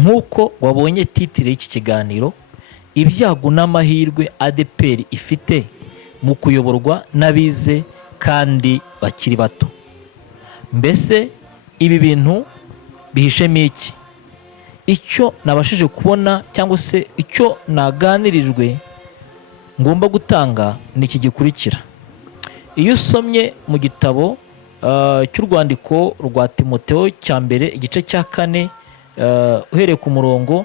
nk'uko wabonye titire y'iki kiganiro, ibyago n'amahirwe ADEPR ifite mu kuyoborwa n'abize kandi bakiri bato. Mbese ibi bintu bihishemo iki? Icyo nabashije kubona cyangwa se icyo naganirijwe ngomba gutanga ni iki gikurikira. Iyo usomye mu gitabo cy'urwandiko rwa Timoteyo cya mbere igice cya 4 uhereye ku murongo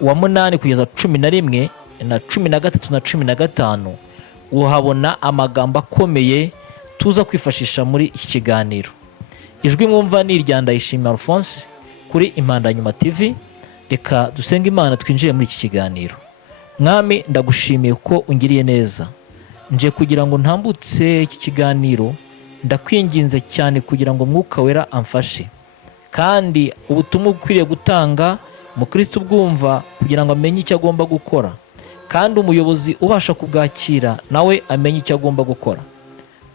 wa 8 kugeza 11 na 13 na 15, uhabona amagambo akomeye tuza kwifashisha muri iki kiganiro. Ijwi mwumva ni irya Ndayishimiye Alphonse kuri Impandanyuma TV. Reka dusenge Imana twinjiye muri iki kiganiro. Mwami, ndagushimiye ko ungiriye neza. Nje kugira ngo ntambutse iki kiganiro, ndakwinginze cyane kugira ngo Mwuka Wera amfashe, kandi ubutumwa ukwiriye gutanga umukristo bwumva kugira ngo amenye icyo agomba gukora, kandi umuyobozi ubasha kubwakira nawe amenye icyo agomba gukora.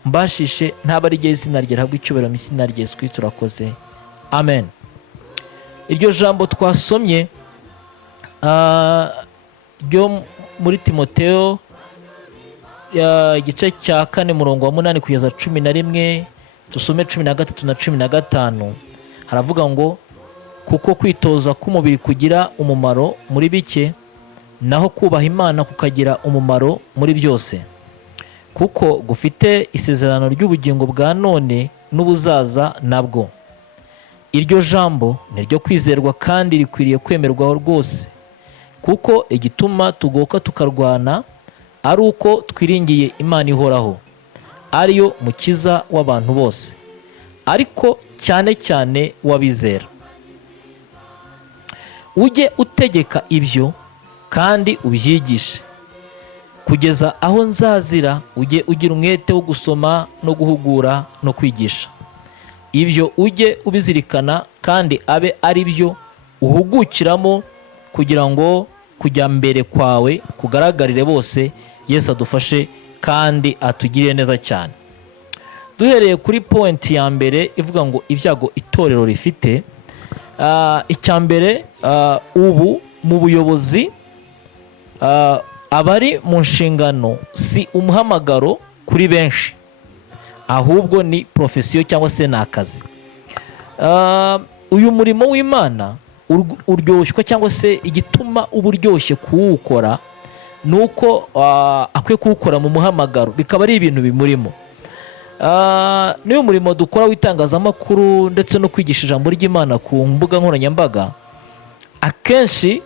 Mbashishe ntabari igihe izina rye rihabwa icyubahiro mu izina rya Yesu Kristo, turakoze, amen. Iryo jambo twasomye ryo muri Timoteyo igice cya 4 murongo wa 8 kugeza 11, tusome 13 na 15, haravuga ngo kuko kwitoza k'umubiri kugira umumaro muri bike, naho kubaha Imana kukagira umumaro muri byose, kuko gufite isezerano ry'ubugingo bwa none n'ubuzaza nabwo. Iryo jambo ni ryo kwizerwa kandi rikwiriye kwemerwaho rwose, kuko igituma tugoka tukarwana ari uko twiringiye Imana ihoraho, ariyo mukiza w'abantu bose, ariko cyane cyane w'abizera. Ujye utegeka ibyo kandi ubyigishe, kugeza aho nzazira. Ujye ugira umwete wo gusoma no guhugura no kwigisha. Ibyo ujye ubizirikana kandi abe ari byo uhugukiramo, kugira ngo kujya mbere kwawe kugaragarire bose. Yesu adufashe kandi atugirire neza cyane. Duhereye kuri point ya mbere ivuga ngo ibyago itorero rifite, icya mbere, ubu mu buyobozi abari mu nshingano si umuhamagaro kuri benshi, ahubwo ni profesiyo cyangwa se ni akazi. Uyu murimo w'Imana uryoshye cyangwa se igituma uba uryoshye kuwukora nuko akwiye kuwukora mu muhamagaro, bikaba ari ibintu bimurimo. Niyo murimo dukora w'itangazamakuru ndetse no kwigisha ijambo ry'Imana ku mbuga nkoranyambaga, akenshi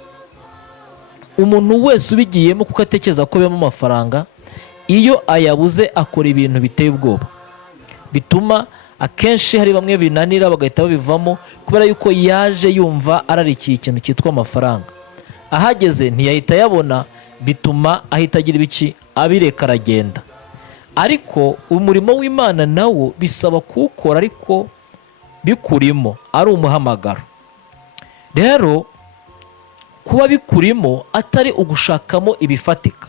umuntu wese ubigiyemo kuko atekereza ko bibamo amafaranga, iyo ayabuze akora ibintu biteye ubwoba, bituma akenshi hari bamwe binanira bagahita babivamo kubera yuko yaje yumva ararikiye ikintu cyitwa amafaranga. Ahageze ntiyahita yabona, bituma ahita agira ibiki, abireka aragenda. Ariko umurimo w'Imana nawo bisaba kuwukora ariko bikurimo, ari umuhamagaro. Rero kuba bikurimo atari ugushakamo ibifatika,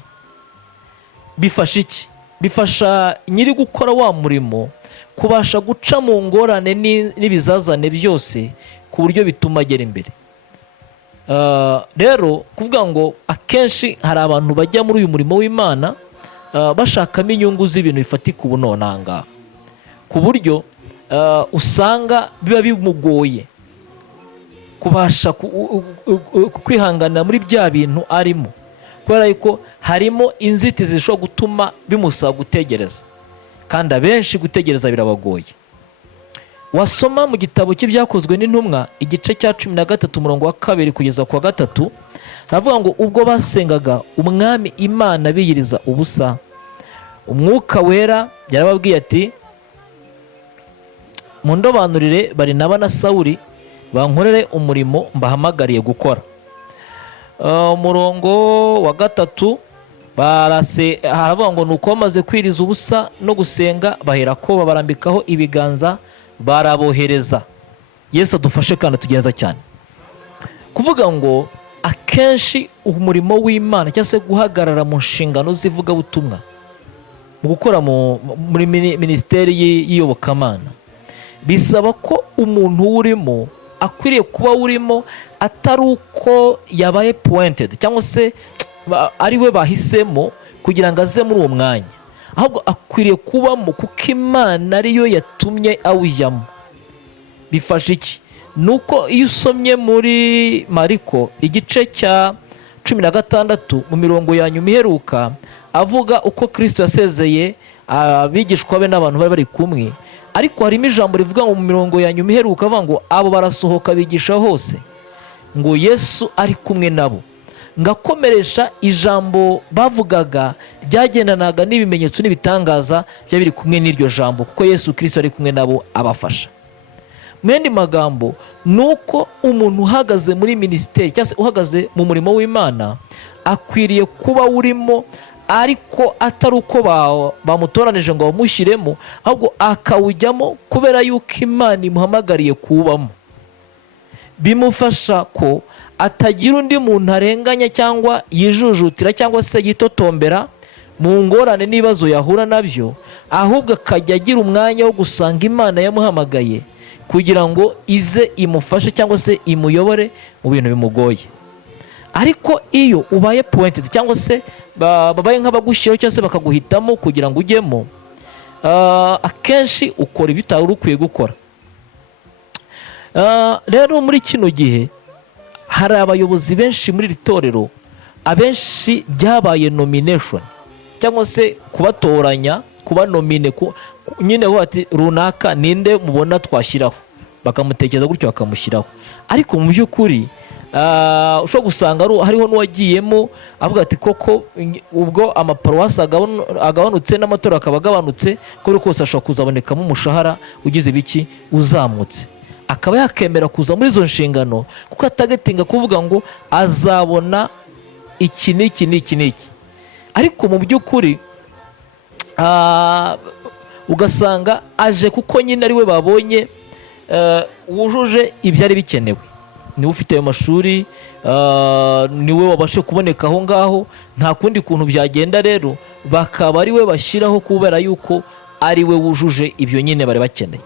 bifasha iki? Bifasha nyiri gukora wa murimo kubasha guca mu ngorane n'ibizazane byose ku buryo bituma agera imbere. Rero kuvuga ngo akenshi hari abantu bajya muri uyu murimo w'Imana bashakamo inyungu z'ibintu bifatika ubu nonanga, ku buryo usanga biba bimugoye kubasha kwihangana muri bya bintu arimo, kubera yuko harimo inzitizi zishobora gutuma bimusaba gutegereza, kandi abenshi gutegereza birabagoye. Wasoma mu gitabo cy'Ibyakozwe n'Intumwa igice cya 13 umurongo wa 2 kugeza ku wa 3, haravuga ngo ubwo basengaga umwami Imana biyiriza ubusa, Umwuka Wera yarababwiye ati mundobanurire Barinaba na Sawuli bankorere umurimo mbahamagariye gukora. Umurongo wa 3 haravuga ngo nuko bamaze kwiriza ubusa no gusenga, baherako babarambikaho ibiganza barabohereza. Yesu adufashe kandi tugenza cyane. Kuvuga ngo akenshi umurimo w'Imana cyangwa se guhagarara mu nshingano zivuga butumwa, mu gukora muri minisiteri y'iyobokamana, bisaba ko umuntu urimo akwiriye kuba urimo atari uko yabaye pointed cyangwa se ari we bahisemo kugira ngo aze muri uwo mwanya, ahubwo akwiriye kubamo kuko Imana ariyo yatumye awujyamo. Bifasha iki? Nuko iyo usomye muri Mariko igice cya 16 mu mirongo ya nyuma iheruka, avuga uko Kristo yasezeye abigishwa be n'abantu bari kumwe, ariko harimo ijambo rivuga ngo mu mirongo ya nyuma iheruka avuga ngo abo barasohoka bigisha hose, ngo Yesu ari kumwe nabo. Ngakomeresha ijambo bavugaga ryagendanaga n'ibimenyetso n'ibitangaza bya biri kumwe n'iryo jambo, kuko Yesu Kristo ari kumwe nabo abafasha. Mendi magambo nuko umuntu uhagaze muri ministeri cyangwa se uhagaze mu murimo w'Imana akwiriye kuba urimo, ariko atari uko bamutoranije ngo bamushyiremo, ahubwo akawujyamo kubera yuko Imana imuhamagariye kuwubamo. Bimufasha ko atagira undi muntu arenganya cyangwa yijujutira cyangwa se yitotombera mu ngorane n'ibibazo yahura nabyo, ahubwo akajya agira umwanya wo gusanga Imana yamuhamagaye kugira ngo ize imufashe cyangwa se imuyobore mu bintu bimugoye. Ariko iyo ubaye pointed cyangwa se babaye nk'abagushyiraho cyangwa se bakaguhitamo kugira ngo ujyemo, akenshi ukora ibyo utari ukwiye gukora. Rero muri kino gihe hari abayobozi benshi muri iri torero, abenshi byabaye nomination cyangwa se kubatoranya, kuba nomine, nyine ho ati runaka ninde mubona twashyiraho, bakamutekereza gutyo bakamushyiraho. Ariko mu by'ukuri ushobora gusanga hariho n'uwagiyemo avuga ati koko ubwo amaparuwasi agabanutse n'amatora akaba agabanutse, kubera kose ashobora kuzabonekamo umushahara ugize ibiki uzamutse, akaba yakemera kuza muri izo nshingano kuko atagetinga kuvuga ngo azabona iki n'iki n'iki n'iki. Ariko mu by'ukuri ugasanga aje kuko nyine ari we babonye wujuje ibyari bikenewe, niwe ufite ayo mashuri, niwe wabashe kuboneka aho ngaho, nta kundi kuntu byagenda. Rero bakaba ari we bashyiraho kubera yuko ari we wujuje ibyo nyine bari bakeneye.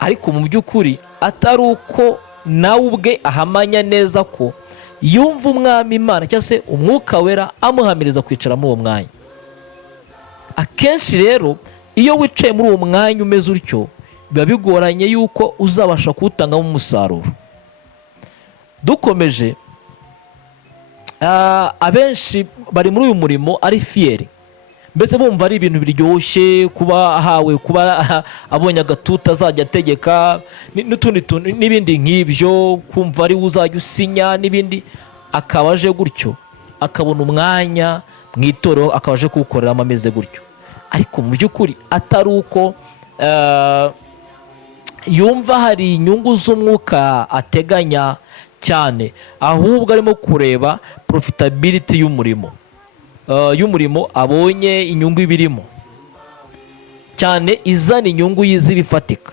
Ariko mu by'ukuri atari uko nawe ubwe ahamanya neza ko yumva umwami Imana cyangwa se umwuka wera amuhamiriza kwicara muri uwo mwanya. Akenshi rero iyo wicaye muri uwo mwanya umeze utyo, biba bigoranye yuko uzabasha kuwutangamo umusaruro. Dukomeje, abenshi bari muri uyu murimo ari fiyeri, mbese bumva ari ibintu biryoshye kuba ahawe, kuba abonye agatuta azajya ategeka n'utundi tuntu n'ibindi nk'ibyo, kumva ari uzajya usinya n'ibindi, akaba aje gutyo akabona umwanya mu itorero akaba aje kuwukoreramo ameze gutyo. Ariko mu by'ukuri atari uko yumva hari inyungu z'umwuka ateganya cyane, ahubwo arimo kureba profitability y'umurimo abonye inyungu ibirimo cyane, izana inyungu z'ibifatika.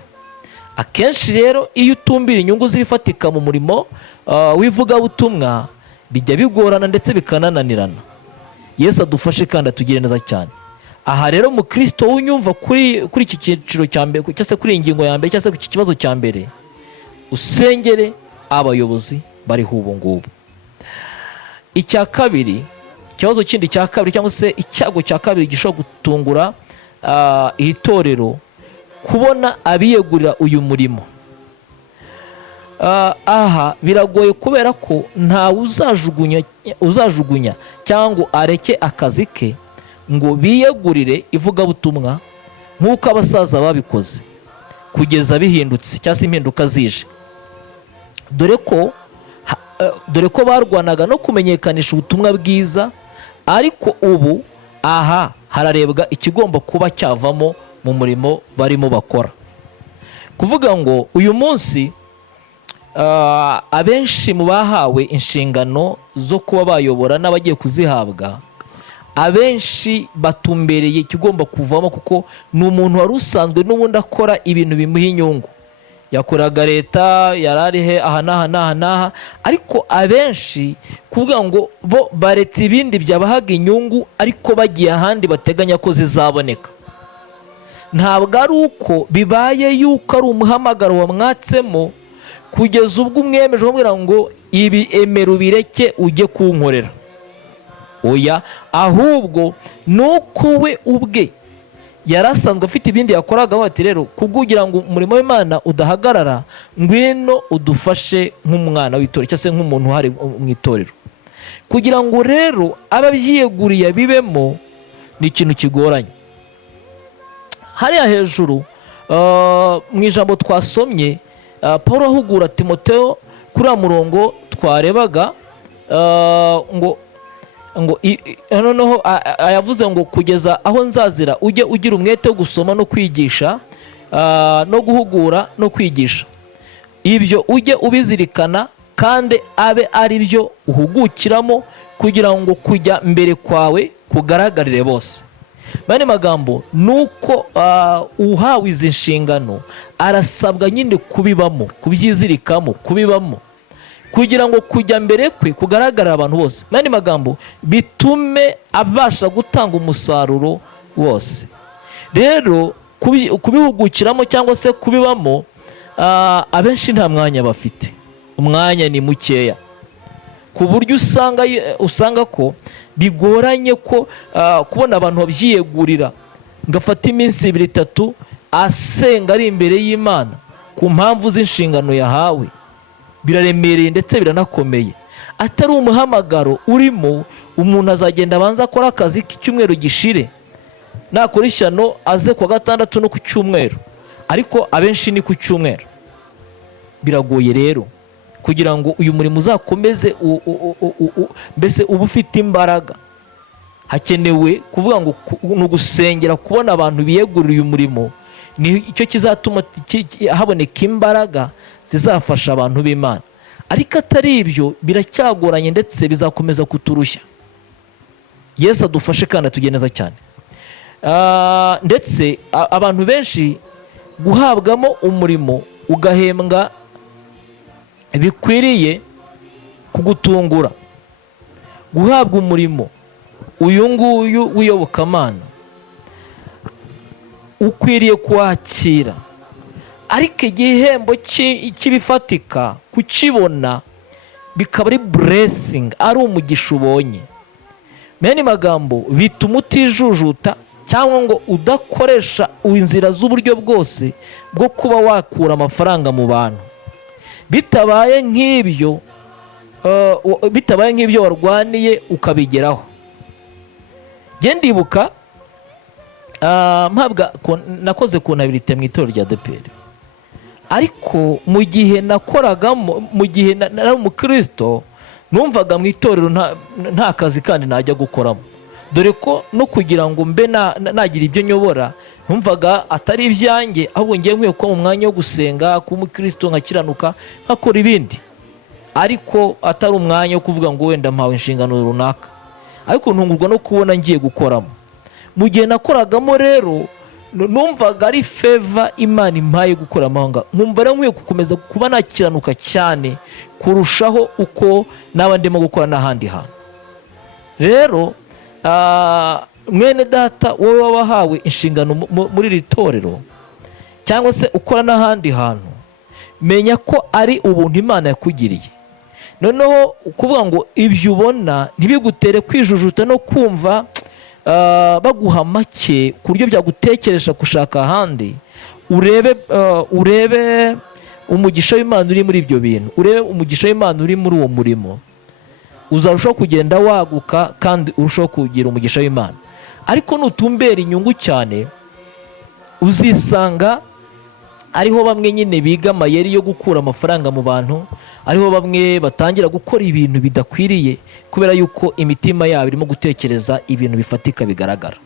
Akenshi rero iyo utumbira inyungu z'ibifatika mu murimo w'ivugabutumwa, bijya bigorana ndetse bikanananirana. Yesu adufashe kandi atugire neza cyane. Aha rero mu Kristo unyumva kuri iki cyiciro cya mbere cyangwa se kuri iyi ngingo ya mbere cyangwa se ku kibazo cya mbere, usengere abayobozi bariho ubu ngubu. Icya kabiri, ikibazo kindi cya kabiri cyangwa se icyago cya kabiri gishobora gutungura iri torero, kubona abiyegurira uyu murimo. Aha biragoye kubera ko ntawe uzajugunya cyangwa areke akazi ke ngo biyegurire ivugabutumwa nk'uko abasaza babikoze kugeza bihindutse cyangwa se impinduka zije. Dore ko barwanaga no kumenyekanisha ubutumwa bwiza, ariko ubu aha hararebwa ikigomba kuba cyavamo mu murimo barimo bakora. Kuvuga ngo uyu munsi abenshi mu bahawe inshingano zo kuba bayobora n'abagiye kuzihabwa, abenshi batumbereye ikigomba kuvamo, kuko ni umuntu wari usanzwe n'ubundi akora ibintu bimuha inyungu. Yakoraga leta, yararihe aha n'aha n'aha n'aha, ariko abenshi kuvuga ngo bo baretse ibindi byabahaga inyungu ariko bagiye ahandi bateganya ko zizaboneka. Ntabwo ari uko bibaye yuko ari umuhamagaro wamwatsemo kugeza ubwo umwemeje kumubwira ngo ibi emera ubireke ujye kunkorera. Oya, ahubwo nuko we ubwe yarasanzwe afite ibindi yakoraga, bati rero kugira ngo umurimo w'Imana udahagarara, ngwino udufashe nk'umwana w'itorero cyangwa se nk'umuntu uhari mu itorero. Kugira ngo rero ababyiyeguriye bibemo ni ikintu kigoranye. Hariya hejuru mu ijambo twasomye, Paul ahugura Timoteyo kuri wa murongo twarebaga, ngo noneho yavuze ngo kugeza aho nzazira ujye ugira umwete wo gusoma no kwigisha, no guhugura no kwigisha. Ibyo ujye ubizirikana kandi abe ari byo uhugukiramo, kugira ngo kujya mbere kwawe kugaragarire bose. Bane magambo nuko uhawe izi nshingano arasabwa nyine kubibamo, kubyizirikamo, kubibamo, kugira ngo kujya mbere kwe kugaragarira abantu bose. Bane magambo bitume abasha gutanga umusaruro wose. Rero kubihugukiramo cyangwa se kubibamo, abenshi nta mwanya bafite, umwanya ni mukeya, ku buryo usanga ko bigoranye ko kubona abantu babyiyegurira ngafata iminsi 2-3 asenga ari imbere y'Imana ku mpamvu z'inshingano yahawe. Biraremereye ndetse biranakomeye. Atari umuhamagaro urimo, umuntu azagenda abanza akora akazi k'icyumweru gishire, nakora ishyano aze ku gatandatu no ku cyumweru, ariko abenshi ni ku cyumweru. Biragoye rero kugira ngo uyu murimo uzakomeze mbese uba ufite imbaraga. Hakenewe kuvuga ngo ni ugusengera kubona abantu biyegurira uyu murimo, ni icyo kizatuma haboneka imbaraga zizafasha abantu b'Imana. Ariko atari ibyo biracyagoranye ndetse bizakomeza kuturushya. Yesu adufashe kandi atugire neza cyane. Ndetse abantu benshi guhabwamo umurimo ugahembwa bikwiriye kugutungura. Guhabwa umurimo uyu nguyu w'iyobokamana ukwiriye kwakira, ariko igihembo cy'ibifatika kukibona bikaba ari blessing, ari umugisha ubonye. Mene magambo bituma utijujuta cyangwa ngo udakoresha inzira z'uburyo bwose bwo kuba wakura amafaranga mu bantu. Bitabaye nk'ibyo warwaniye ukabigeraho. Ndibuka mpabwa nakoze ku ntabirite mu itorero rya ADEPR, ariko mu gihe nakoragamo, mu gihe nari umukristo, numvaga mu itorero nta kazi kandi najya gukoramo, dore ko no kugira ngo mbe nagira ibyo nyobora numvaga atari ibyanjye, ahubwo ngiye nkwiye kuba mu mwanya wo gusenga, kuba umukristo nkakiranuka nkakora ibindi, ariko atari umwanya wo kuvuga ngo wenda mpawe inshingano runaka. Ariko ntungurwa no kubona ngiye gukoramo. Mu gihe nakoragamo rero numvaga ari favor Imana impaye gukora amahanga, nkumva rero nkwiye gukomeza kuba nakiranuka cyane kurushaho uko naba ndimo gukora n'ahandi hantu. Rero mwene data wowe wabahawe inshingano muri iri torero cyangwa se ukora n'ahandi hantu, menya ko ari ubuntu Imana yakugiriye. Noneho kuvuga ngo ibyo ubona ntibigutere kwijujuta no kumva baguha make ku buryo byagutekeresha gushaka ahandi. Urebe umugisha w'Imana uri muri ibyo bintu, urebe umugisha w'Imana uri muri uwo murimo, uzarushaho kugenda waguka kandi urushaho kugira umugisha w'Imana. Ariko nutumbera inyungu cyane, uzisanga ariho bamwe nyine biga amayeri yo gukura amafaranga mu bantu, ariho bamwe batangira gukora ibintu bidakwiriye kubera yuko imitima yabo irimo gutekereza ibintu bifatika bigaragara.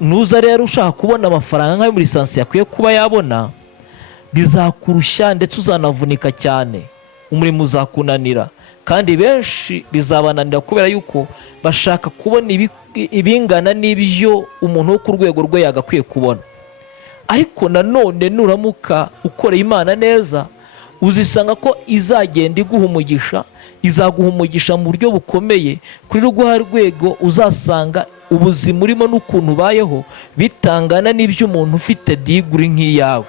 Nuza rero ushaka kubona amafaranga nk'ayo muri lisansi yakwiye kuba yabona, bizakurushya ndetse uzanavunika cyane, umurimo uzakunanira, kandi benshi bizabananira kubera yuko bashaka kubona ibingana n'ibyo umuntu wo ku rwego rwe yagakwiye kubona. Ariko nanone nuramuka ukoreye Imana neza, uzisanga ko izagenda iguha umugisha, izaguha umugisha mu buryo bukomeye, kuri rwa rwego uzasanga ubuzima urimo n'ukuntu ubayeho bitangana n'ibyo umuntu ufite diguri nk'iyawe.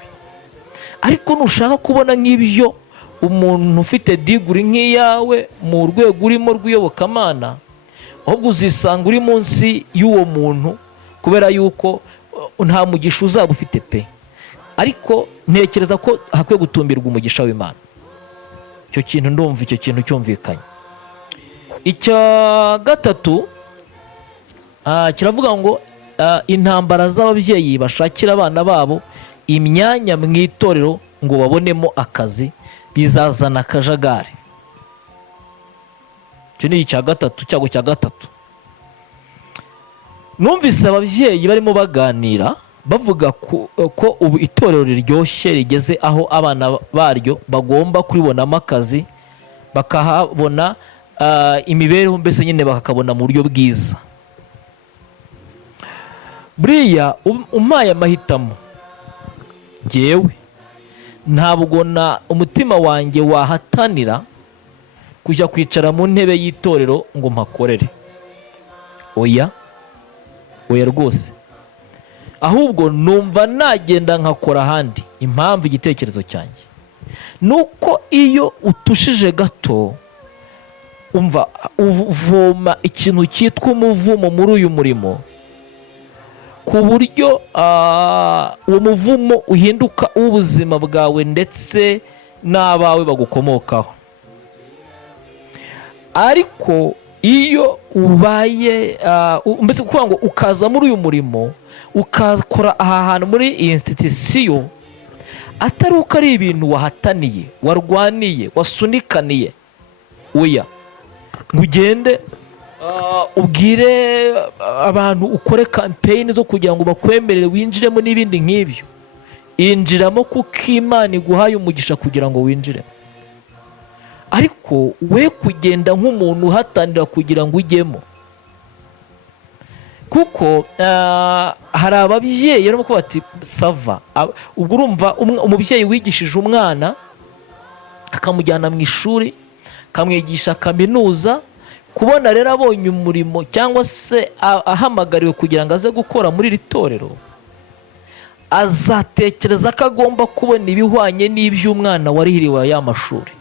ariko nushaka kubona nk'ibyo umuntu ufite diguri nk'iyawe mu rwego urimo rw'iyobokamana, ahubwo uzisanga uri munsi y'uwo muntu, kubera yuko nta mugisha uzaba ufite pe. Ariko ntekereza ko hakwiye gutumbirwa umugisha w'Imana. Icyo kintu ndumva icyo kintu cyumvikanye. Icya gatatu kiravuga ngo intambara z'ababyeyi bashakira abana babo imyanya mu itorero ngo babonemo akazi bizazana akajagari. Icyo ni icya gatatu, cyago cya gatatu. Numvise ababyeyi barimo baganira bavuga ko ubu itorero riryoshye rigeze aho abana baryo bagomba kuribonamo akazi, bakahabona imibereho, mbese nyine bakakabona mu buryo bwiza. Buriya umpaye amahitamo, jyewe ntabwo umutima wanjye wahatanira kujya kwicara mu ntebe y'itorero ngo mpakorere. Oya rwose. Ahubwo numva nagenda nkakora ahandi. Impamvu igitekerezo cyanjye nuko iyo utushije gato, umva uvoma ikintu cyitwa umuvumo muri uyu murimo, ku buryo uwo muvumo uhinduka uw'ubuzima bwawe ndetse n'abawe bagukomokaho. Ariko iyo ubaye mbese kuvuga ngo ukaza muri uyu murimo ukakora aha hantu muri iyi institution, atari uko ari ibintu wahataniye, warwaniye, wasunikaniye, oya, ngo ugende ubwire abantu, ukore campaign zo kugira ngo bakwemerere winjiremo n'ibindi nk'ibyo. Injiramo kuko Imana iguhaye umugisha kugira ngo winjiremo. Ariko we kugenda nk'umuntu uhatanira kugira ngo ujyemo, kuko hari ababyeyi barimo kuvuga bati sava. Ubwo urumva umubyeyi wigishije umwana akamujyana mu ishuri, akamwigisha kaminuza, kubona rero abonye umurimo cyangwa se ahamagariwe kugira ngo aze gukora muri iri torero, azatekereza ko agomba kubona ibihwanye n'iby'umwana warihiriwe ya mashuri.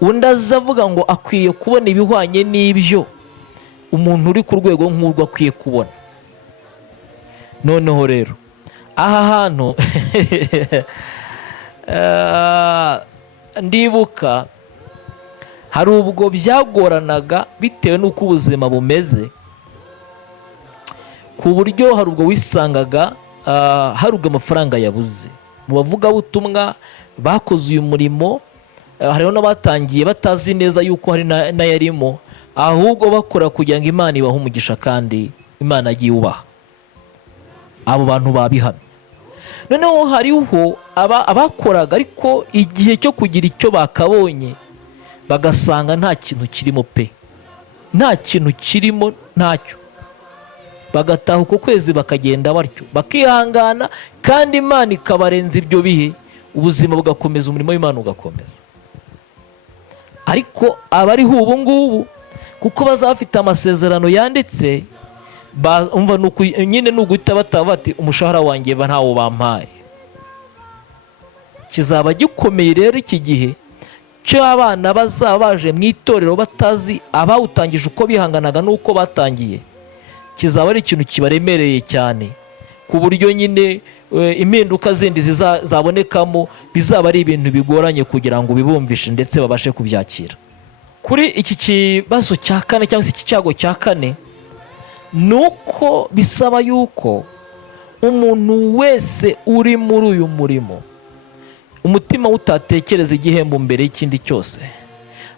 Undi azavuga ngo akwiye kubona ibihwanye n'ibyo umuntu uri ku rwego nk'urwo akwiye kubona. Noneho rero aha hantu ndibuka hari ubwo byagoranaga bitewe n'uko ubuzima bumeze, ku buryo hari ubwo wisangaga hari ubwo amafaranga yabuze. Mu bavugabutumwa bakoze uyu murimo, hariho n'abatangiye batazi neza yuko hari n'ayarimo, ahubwo bakora kugira ngo Imana ibahe umugisha, kandi Imana agiye ubaha. Abo bantu babihamye. Noneho hariho abakoraga, ariko igihe cyo kugira icyo bakabonye bagasanga nta kintu kirimo pe, nta kintu kirimo, ntacyo. Bagataha uko kwezi bakagenda batyo, bakihangana, kandi Imana ikabarenza ibyo bihe, ubuzima bugakomeza, umurimo w'Imana ugakomeza. Ariko abariho ubu ngubu, kuko bazafite amasezerano yanditse, umva nyine nuguhita bataba bati umushahara wanjye ntawo bampaye. Kizaba gikomeye rero iki gihe cyo abana bazaba baje mu itorero batazi abawutangije uko bihanganaga n'uko batangiye. Kizaba ari ikintu kibaremereye cyane, ku buryo nyine impinduka zindi zabonekamo bizaba ari ibintu bigoranye kugira ngo bibumvishe ndetse babashe kubyakira. Kuri iki kibazo cya kane cyangwa se iki cyago cya kane, nuko bisaba yuko umuntu wese uri muri uyu murimo umutima utatekereza igihembo mbere y'ikindi cyose,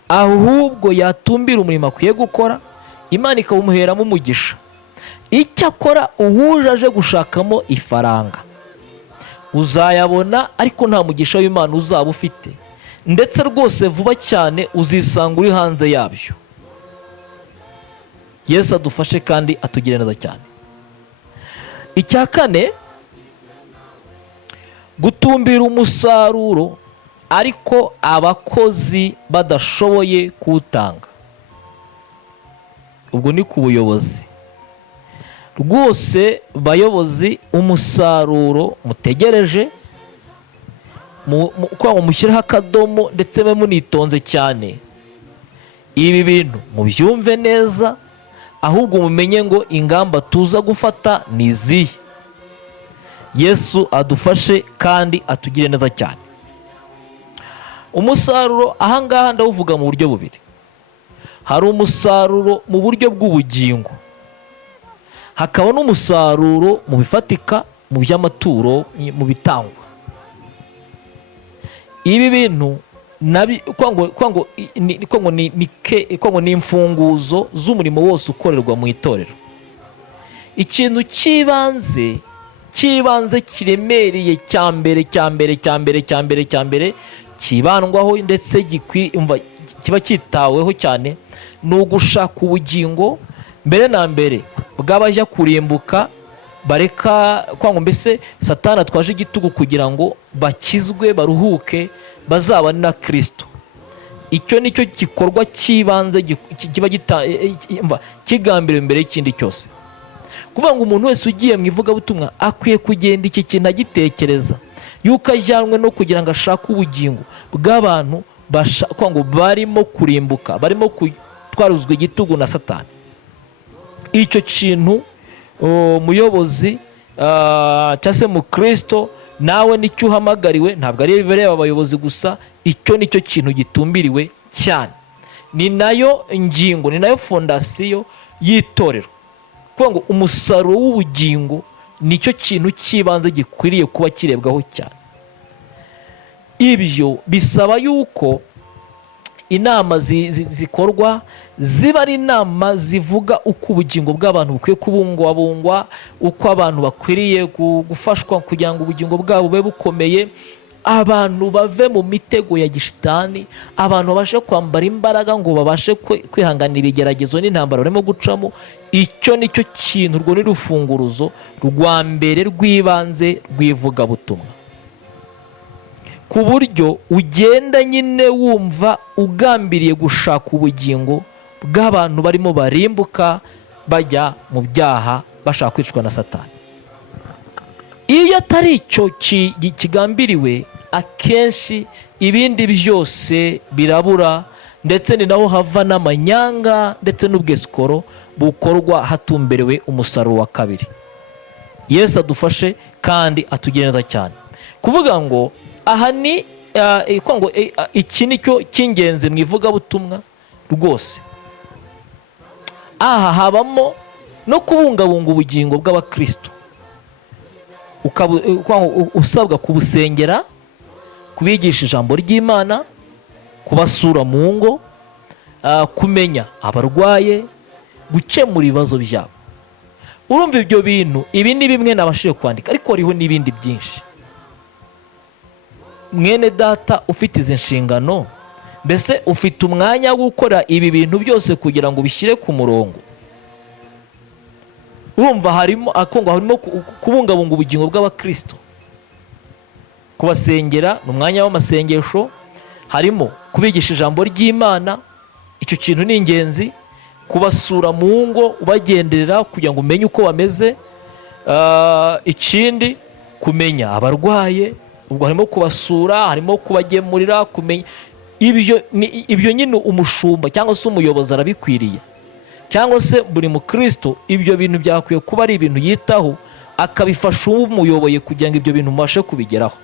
ahubwo yatumbira umurimo akwiye gukora, Imana ikawumuheramo umugisha. Icyakora uwuje aje gushakamo ifaranga uzayabona, ariko nta mugisha w'Imana uzaba ufite, ndetse rwose vuba cyane uzisanga uri hanze yabyo. Yesu adufashe kandi atugire neza cyane. Icya kane, gutumbira umusaruro ariko abakozi badashoboye kuwutanga. Ubwo ni ku buyobozi. Rwose bayobozi, umusaruro mutegereje kugira ngo mushyiraho akadomo ndetse mube munitonze cyane. Ibi bintu mubyumve neza, ahubwo mumenye ngo ingamba tuza gufata ni izihe. Yesu adufashe kandi atugire neza cyane. Umusaruro ahangaha ndawuvuga mu buryo bubiri. Hari umusaruro mu buryo bw'ubugingo, hakaba n'umusaruro mu bifatika, mu by'amaturo, mu bitangwa. Ibi bintu ni imfunguzo z'umurimo wose ukorerwa mu itorero. Ikintu cy'ibanze kiremereye cya mbere kibandwaho ndetse kiba cyitaweho cyane ni ugushaka ubugingo mbere na mbere bw'abajya kurimbuka, bareka kwanga mbese Satani atwaje igitugu kugira ngo bakizwe, baruhuke, bazabane na Kristo. Icyo nicyo gikorwa cy'ibanze kiba kigambiriwe imbere y'ikindi cyose. Kuvuga ngo umuntu wese ugiye mu ivugabutumwa akwiye kugenda iki kintu agitekereza, yuko ajyanwe no kugira ngo ashake ubugingo bw'abantu ngo barimo kurimbuka, barimo gutwaruzwa igitugu na Satani. Icyo kintu umuyobozi cyangwa se mu Kristo nawe nicyo uhamagariwe, ntabwo ari bireba abayobozi gusa. Icyo nicyo kintu gitumbiriwe cyane, ni nayo ngingo, ni nayo fondasiyo y'itorero. Kuvuga ngo umusaruro w'ubugingo nicyo kintu cy'ibanze gikwiriye kuba kirebwaho cyane. Ibyo bisaba yuko inama zikorwa ziba ari inama zivuga uko ubugingo bw'abantu bukwiye kubungwabungwa, uko abantu bakwiriye gufashwa kugira ngo ubugingo bwabo bube bukomeye, abantu bave mu mitego ya gishitani, abantu babashe kwambara imbaraga ngo babashe kwihanganira ibigeragezo n'intambara barimo gucamo. Icyo nicyo kintu, urwo ni urufunguruzo rwa mbere rw'ibanze rw'ivugabutumwa, ku buryo ugenda nyine wumva ugambiriye gushaka ubugingo bw'abantu barimo barimbuka bajya mu byaha bashaka kwicwa na Satani. Iyo atari icyo kigambiriwe, akenshi ibindi byose birabura, ndetse ni naho hava n'amanyanga ndetse n'ubwesikoro bukorwa hatumberewe umusaruro wa kabiri. Yesu adufashe kandi atugire neza cyane. Kuvuga ngo aha ni iki nicyo cy'ingenzi mu ivugabutumwa rwose. Aha habamo no kubungabunga ubugingo bw'abakristo, usabwa kubusengera, kubigisha ijambo ry'Imana, kubasura mu ngo, kumenya abarwaye, gukemura ibibazo byabo. Urumva ibyo bintu, ibi ni bimwe nabashije kwandika, ariko hariho n'ibindi byinshi. Mwene data ufite izi nshingano, mbese ufite umwanya wo gukora ibi bintu byose kugira ngo bishyire ku murongo. Urumva harimo kubungabunga ubugingo bw'abakristo, kubasengera mu mwanya w'amasengesho, harimo kubigisha ijambo ry'Imana, icyo kintu ni ingenzi, kubasura mu ngo ubagenderera kugira ngo umenye uko bameze, ikindi kumenya abarwaye, ubwo harimo kubasura, harimo kubagemurira, kumenya ibyo nyine umushumba cyangwa se umuyobozi arabikwiriye, cyangwa se buri mukristo ibyo bintu byakwiye kuba ari ibintu yitaho, akabifasha umuyoboye kugira ngo ibyo bintu mubashe kubigeraho.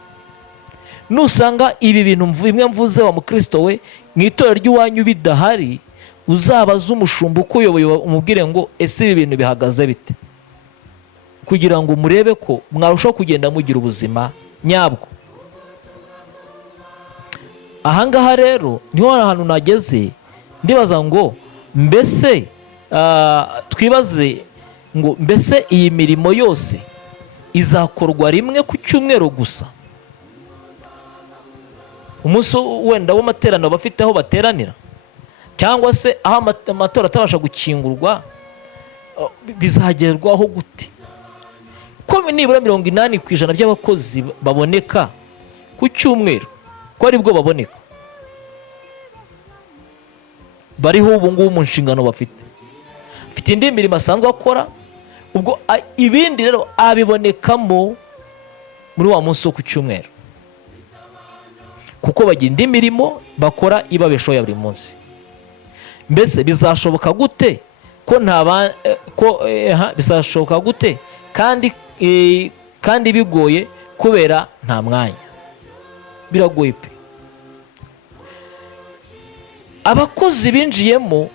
Nusanga ibi bintu bimwe mvuze wa mukristo we mu itorero ry'iwanyu bidahari, uzabaze umushumba uko uyoboye, umubwire ngo ese ibi bintu bihagaze bite, kugira ngo murebe ko mwarushaho kugenda mugira ubuzima nyabwo. Ahangaha rero niho ahantu nageze ndibaza ngo mbese twibaze ngo mbese iyi mirimo yose izakorwa rimwe ku cyumweru gusa? Umunsi wenda w'amateraniro bafite aho bateranira, cyangwa se aho amatora atabasha gukingurwa, bizagerwaho gute? Ko nibura 80% by'abakozi baboneka ku cyumweru, ko ari bwo baboneka, bariho ubu ngubu mu nshingano bafite indi mirimo asanzwe akora, ubwo ibindi rero abibonekamo muri wa munsi wo ku cyumweru. kuko bagira indi mirimo bakora ibabeshaho ya buri munsi. Mbese bizashoboka gute ko bizashoboka gute kandi bigoye kubera nta mwanya? Biragoye pe. Abakozi binjiyemo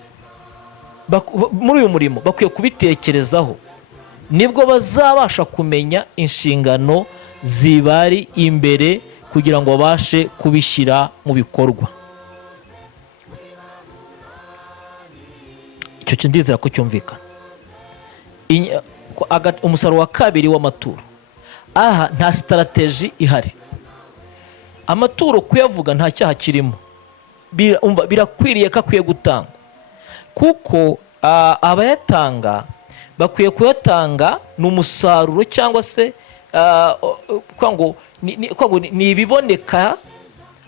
muri uyu murimo bakwiye kubitekerezaho, nibwo bazabasha kumenya inshingano zibari imbere kugira ngo babashe kubishyira mu bikorwa. Icyo cyo ndizera ko cyumvikana. Umusaruro wa kabiri w'amaturo, aha nta strategy ihari. Amaturo kuyavuga nta cyaha kirimo, birakwiriye ko akwiye gutangwa, kuko abayatanga bakwiye kuyatanga n'umusaruro cyangwa se ni ibiboneka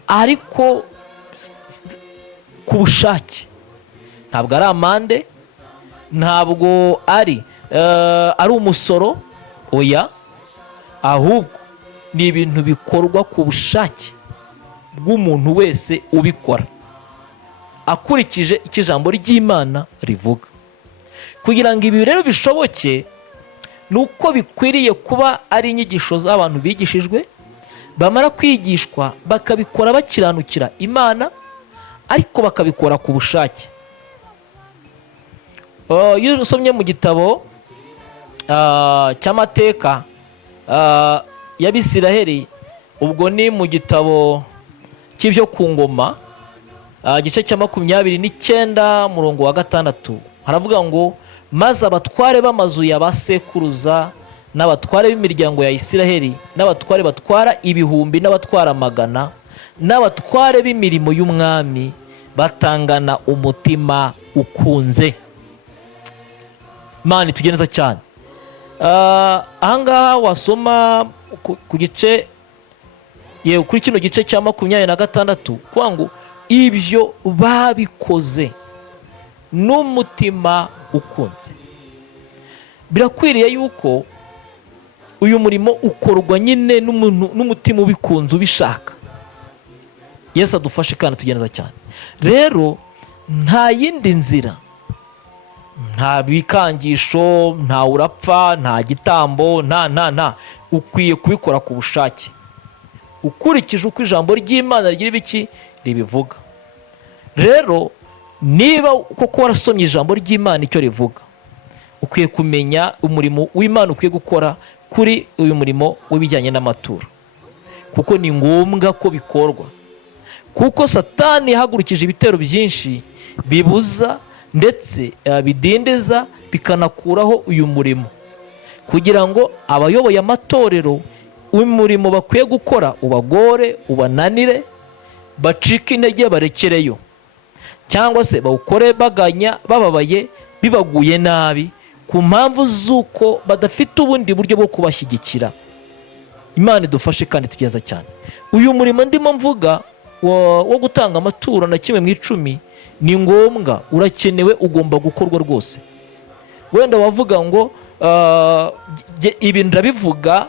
ariko ku bushake. Ntabwo ari amande, ntabwo ari umusoro, oya, ahubwo ni ibintu bikorwa ku bushake bw'umuntu wese ubikora akurikije icyo ijambo ry'Imana rivuga. Kugira ngo ibi rero bishoboke, ni uko bikwiriye kuba ari inyigisho z'abantu bigishijwe, bamara kwigishwa bakabikora bakiranukira Imana, ariko bakabikora ku bushake. Iyo usomye mu gitabo cy'amateka y'Abisiraheli, ubwo ni mu gitabo cy'ibyo ku ngoma, igice cya 29 murongo wa 6, haravuga ngo maze abatware b'amazu ya basekuruza n'abatware b'imiryango ya Isiraheli n'abatware batwara ibihumbi n'abatwara amagana n'abatware b'imirimo y'umwami batangana umutima ukunze. Mani tugeneza cyane. Ahangaha wasoma ku gice kuri kino gice cya 26 kwa ngo ibyo babikoze n'umutima ukunze. Birakwiriye yuko uyu murimo ukorwa nyine n'umutima ubikunze ubishaka. Yesu adufashe kandi tugeneza cyane. Rero nta yindi nzira, nta bikangisho, nta urapfa, nta gitambo, nta ukwiye kubikora ku bushake ukurikije uko ijambo ry'Imana rigira ibiki ribivuga. Rero niba koko warasomye ijambo ry'Imana icyo rivuga, ukwiye kumenya umurimo w'Imana ukwiye gukora kuri uyu murimo w'ibijyanye n'amaturo, kuko ni ngombwa ko bikorwa, kuko Satani yahagurukije ibitero byinshi bibuza ndetse bidindiza bikanakuraho uyu murimo, kugira ngo abayoboye amatorero umurimo bakwiye gukora ubagore, ubananire, bacike intege, barekereyo, cyangwa se bawukore baganya, bababaye, bibaguye nabi ku mpamvu z'uko badafite ubundi buryo bwo kubashyigikira. Imana idufashe kandi tugenza cyane. Uyu murimo ndimo mvuga wo gutanga amaturo na 1/10 ni ngombwa, urakenewe, ugomba gukorwa rwose. Wenda wavuga ngo ibi ndabivuga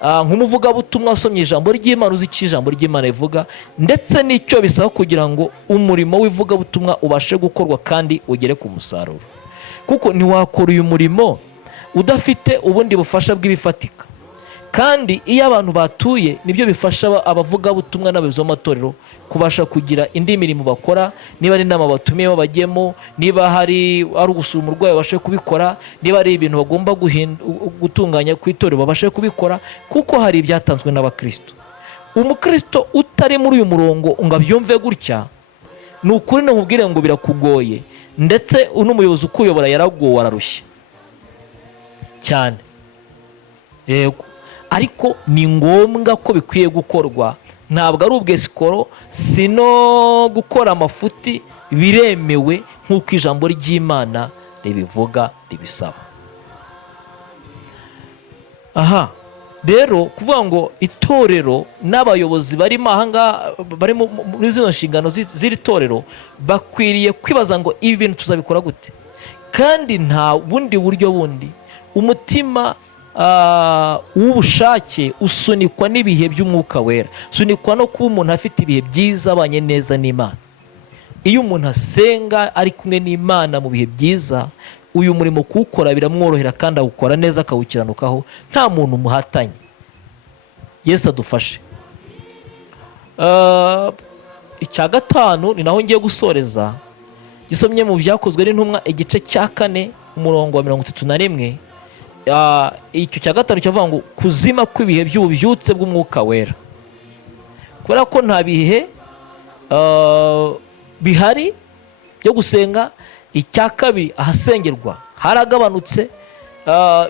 nk'umuvugabutumwa wasomye ijambo ry'Imana, uzi icyo ijambo ry'Imana rivuga ndetse n'icyo bisaba kugira ngo umurimo w'ivugabutumwa ubashe gukorwa kandi ugere ku musaruro. Kuko ntiwakora uyu murimo udafite ubundi bufasha bw'ibifatika, kandi iyo abantu batuye nibyo bifasha abavugabutumwa n'abayobozi b'amatorero kubasha kugira indi mirimo bakora. Niba ari inama batumiyemo bajyemo, niba ari ugusura umurwayi babashe kubikora, niba ari ibintu bagomba gutunganya ku itorero babashe kubikora, kuko hari ibyatanzwe n'abakristo. Umukristo utari muri uyu murongo ngo abyumve gutya, ni ukuri nkubwire ngo birakugoye, ndetse n'umuyobozi ukuyobora yaragowe, ararushya cyane. Yego, ariko ni ngombwa ko bikwiye gukorwa. Ntabwo ari ubwesikoro, sino gukora amafuti, biremewe nk'uko ijambo ry'Imana ribivuga ribisaba. Aha rero kuvuga ngo itorero n'abayobozi barimo ahangaha bari muri zino nshingano z'iri torero bakwiriye kwibaza ngo ibi bintu tuzabikora gute, kandi nta bundi buryo bundi. Umutima w'ubushake usunikwa n'ibihe by'umwuka wera, usunikwa no kuba umuntu afite ibihe byiza abanye neza n'Imana. Iyo umuntu asenga ari kumwe n'Imana mu bihe byiza, uyu murimo kuwukora biramworohera kandi awukora neza akawukiranukaho nta muntu umuhatanye. Yesu adufashe. Icya gatanu ni naho ngiye gusoreza, gisomye mu Byakozwe n'Intumwa igice cya 4 umurongo wa 31. Icyo cya gatanu cyavuga ngo kuzima kw'ibihe by'ububyutse bw'umwuka wera. Kubera ko nta bihe bihari byo gusenga, icya kabiri ahasengerwa haragabanutse,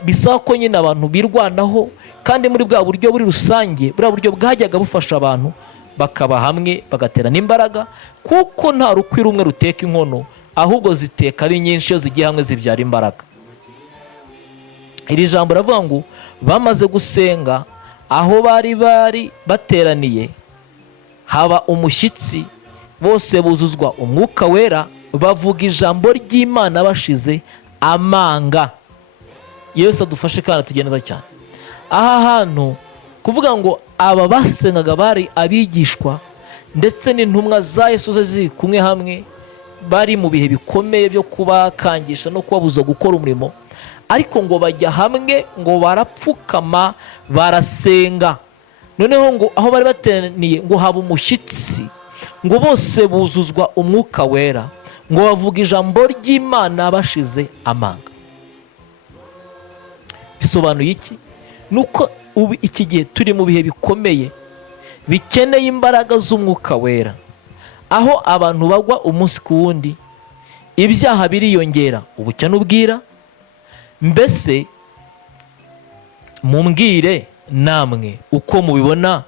bisaba ko nyine abantu birwanaho, kandi muri bwa buryo buri rusange, buriya buryo bwajyaga bufasha abantu bakaba hamwe bagaterana imbaraga, kuko nta rukwi rumwe ruteka inkono, ahubwo ziteka ari nyinshi, iyo zigiye hamwe zibyara imbaraga. Iri jambo ravuga ngo bamaze gusenga, aho bari bateraniye haba umushyitsi, bose buzuzwa umwuka wera, bavuga ijambo ry'Imana bashize amanga. Yesu adufashe kandi atugeneza cyane. Aha hantu kuvuga ngo aba basengaga bari abigishwa ndetse n'intumwa za Yesu ziri kumwe hamwe, bari mu bihe bikomeye byo kubakangisha no kubabuza gukora umurimo, ariko ngo bajya hamwe, ngo barapfukama barasenga. Noneho ngo aho bari bateraniye ngo haba umushyitsi, ngo bose buzuzwa umwuka wera, ngo bavuga ijambo ry'Imana bashize amanga. Bisobanuye iki? Nuko ubu iki gihe turi mu bihe bikomeye bikeneye imbaraga z'umwuka wera, aho abantu bagwa umunsi ku wundi, ibyaha biriyongera, ubucya n'ubwira. Mbese mumbwire namwe uko mubibona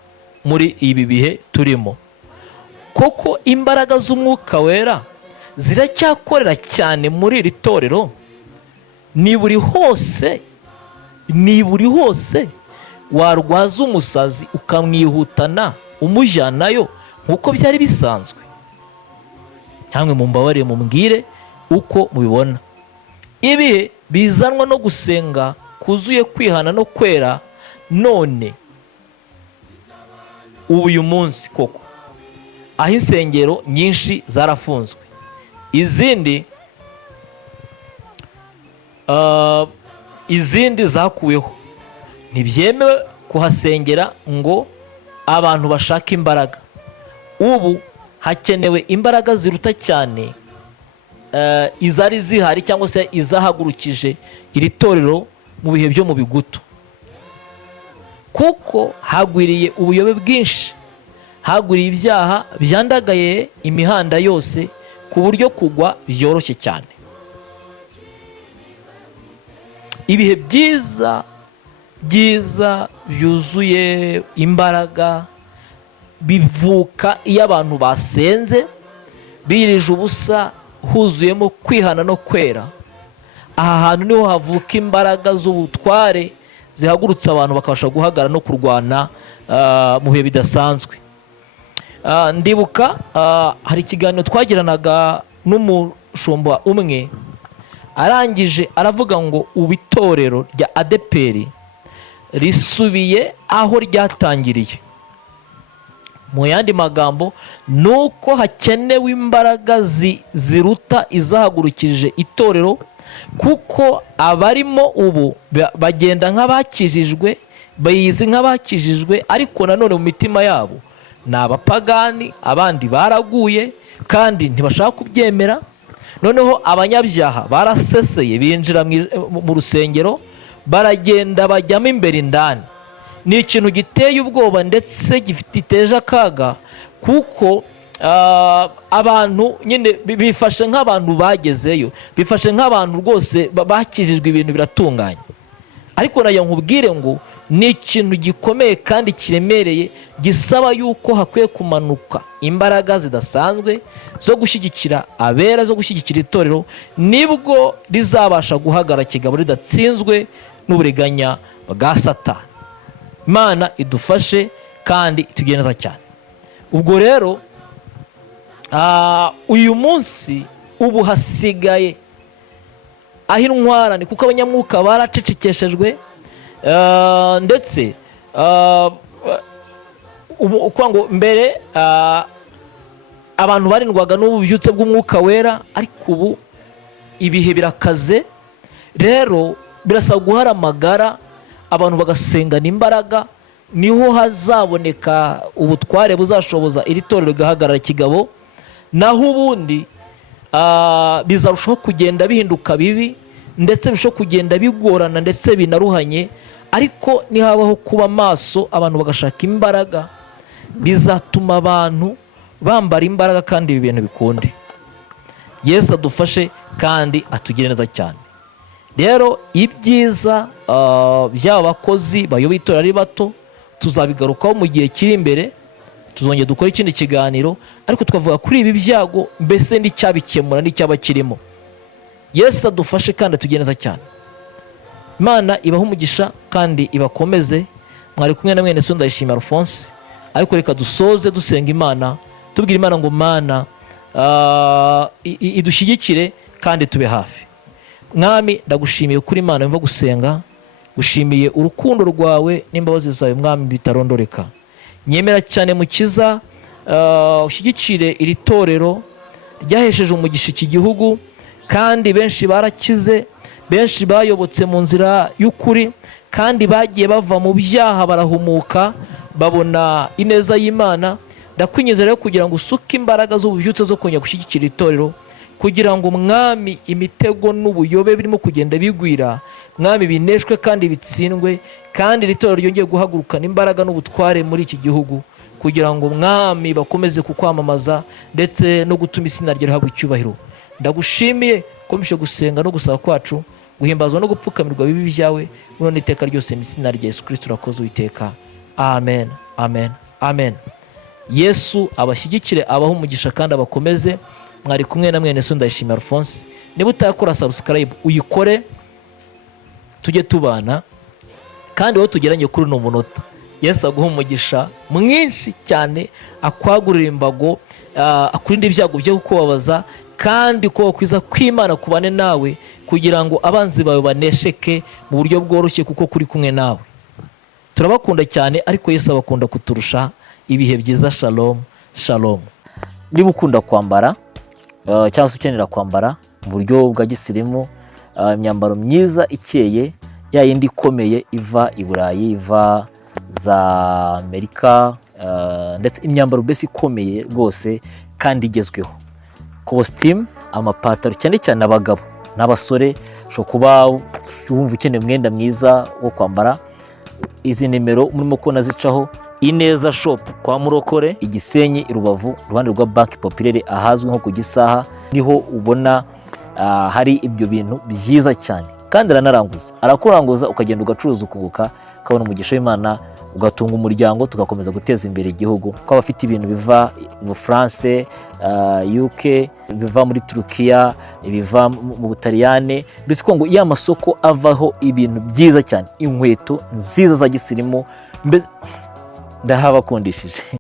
muri ibi bihe turimo. Koko imbaraga z'umwuka wera ziracyakorera cyane muri iri torero? Ni buri hose warwaza umusazi ukamwihutana umujyanayo nk'uko byari bisanzwe? Namwe mumbabarire mumbwire uko mubibona. Ibihe bizanwa no gusenga kuzuye kwihana no kwera, none uyu munsi koko aho insengero nyinshi zarafunzwe, izindi zakuweho, ntibyemewe kuhasengera ngo abantu bashaka imbaraga. Ubu hakenewe imbaraga ziruta cyane izari zihari cyangwa se izahagurukije iri torero mu bihe byo mu bigutu, kuko hagwiriye ubuyobe bwinshi, hagwiriye ibyaha byandagaye imihanda yose, ku buryo kugwa byoroshye cyane. Ibihe byiza byuzuye imbaraga bivuka iyo abantu basenze, birije ubusa, huzuyemo kwihana no kwera. Aha hantu niho havuka imbaraga z'ubutware zihagurutsa abantu bakabasha guhagarara no kurwana mu bihe bidasanzwe. Ndibuka hari ikiganiro twagiranaga n'umushumba umwe, arangije aravuga ngo ubu itorero rya ADEPR risubiye aho ryatangiriye. Mu yandi magambo, nuko hakenewe imbaraga ziruta izahagurukije itorero, kuko abarimo ubu bagenda nk'abakijijwe, bayizi nk'abakijijwe, ariko nanone mu mitima yabo ni abapagani, abandi baraguye kandi ntibashaka kubyemera. Noneho abanyabyaha baraseseye, binjira mu rusengero, baragenda bajyamo imbere indani. Ni ikintu giteye ubwoba ndetse giteje akaga, kuko abantu nyine bifashe nk'abantu bagezeyo, bifashe nk'abantu rwose bakijijwe, ibintu biratunganye. Ariko nayo nkubwire ngo ni ikintu gikomeye kandi kiremereye, gisaba yuko hakwiye kumanuka imbaraga zidasanzwe zo gushyigikira abera, zo gushyigikira itorero, nibwo rizabasha guhagarara kigabo ridatsinzwe n'uburiganya bwa Satani. Imana idufashe kandi itugire neza cyane. Ubwo rero uyu munsi ubu hasigaye aho intwarane, kuko abanyamwuka baracecekeshejwe, ndetse uko ngo mbere abantu barindwaga n'ububyutse bw'umwuka wera, ariko ubu ibihe birakaze, rero birasaba guharamagara abantu bagasengana imbaraga, niho hazaboneka ubutware buzashoboza iri torero rigahagarara kigabo. Naho ubundi bizarushaho kugenda bihinduka bibi, ndetse birushaho kugenda bigorana ndetse binaruhanye, ariko nihabaho kuba maso abantu bagashaka imbaraga, bizatuma abantu bambara imbaraga kandi ibi bintu bikunde. Yesu adufashe kandi atugire neza cyane. Rero ibyiza by'aba bakozi bayoboye itorero ari bato tuzabigarukaho mu gihe kiri imbere, tuzongera dukora ikindi kiganiro, ariko twavuga kuri ibi byago mbese n'icyabikemura n'icyaba kirimo. Yesu adufashe kandi atugire neza cyane. Imana ibaha umugisha kandi ibakomeze. Mwari kumwe na mwene so Ndayishimiye Alphonse, ariko reka dusoze dusenga Imana, tubwira Imana ngo Mana idushyigikire kandi tube hafi. Mwami, ndagushimiye kuri Imana yumva gusenga, gushimiye urukundo rwawe n'imbabazi zawe Mwami bitarondoreka. Nyemera cyane Mukiza, ushyigikire iri torero ryahesheje umugisha iki gihugu, kandi benshi barakize, benshi bayobotse mu nzira y'ukuri, kandi bagiye bava mu byaha barahumuka babona ineza y'Imana. Ndakwinginze rero kugira ngo usuke imbaraga z'ububyutse zo kongera gushyigikira itorero, kugira ngo Mwami imitego n'ubuyobe birimo kugenda bigwira Mwami bineshwe kandi bitsindwe, kandi iri torero ryongeye guhagurukana imbaraga n'ubutware muri iki gihugu, kugira ngo Mwami bakomeze kukwamamaza ndetse no gutuma izina ryawe rihabwa icyubahiro. Ndagushimiye ko mbishe gusenga no gusaba kwacu, guhimbazwa no gupfukamirwa bibi byawe none iteka ryose mu izina rya Yesu Kristo urakoze Uwiteka. Amen, amen, amen. Yesu abashyigikire, abaho umugisha kandi abakomeze. Mwari kumwe na mwene so Ndayishimiye Alphonse. Niba utakora subscribe uyikore, tujye tubana kandi wowe tugeranye kuri uno munota. Yesu aguha umugisha mwinshi cyane, akwagurira imbago, akurinde ibyago byo kukubabaza, kandi ko kwiza kw'Imana kubane nawe, kugira ngo abanzi bawe banesheke mu buryo bworoshye, kuko kuri kumwe nawe. Turabakunda cyane, ariko Yesu abakunda kuturusha. Ibihe byiza. Shalom, shalom. Niba ukunda kwambara cyangwa se ukenera kwambara mu buryo bwa gisirimu, imyambaro myiza ikeye, ya yindi ikomeye iva i Burayi, iva za Amerika, ndetse imyambaro mbese ikomeye rwose kandi igezweho, costume, amapataro, cyane cyane abagabo n'abasore. Ushobora kuba wumva ukeneye umwenda mwiza wo kwambara, izi nimero murimo kubona zicaho: Ineza Shop kwa Murokore, Igisenyi, i Rubavu, iruhande rwa Banki Populaire ahazwi nko ku Gisaha, niho ubona hari ibyo bintu byiza cyane, kandi aranaranguza, arakuranguza ukagenda ugacuruza ukunguka, ukabona umugisha w'Imana, ugatunga umuryango, tugakomeza guteza imbere igihugu. Ko abafite ibintu biva mu France, UK, biva muri Turukiya, biva mu Butaliyane, mbese ko ngo ya masoko avaho ibintu byiza cyane, inkweto nziza za gisirimu, ndahabakundishije.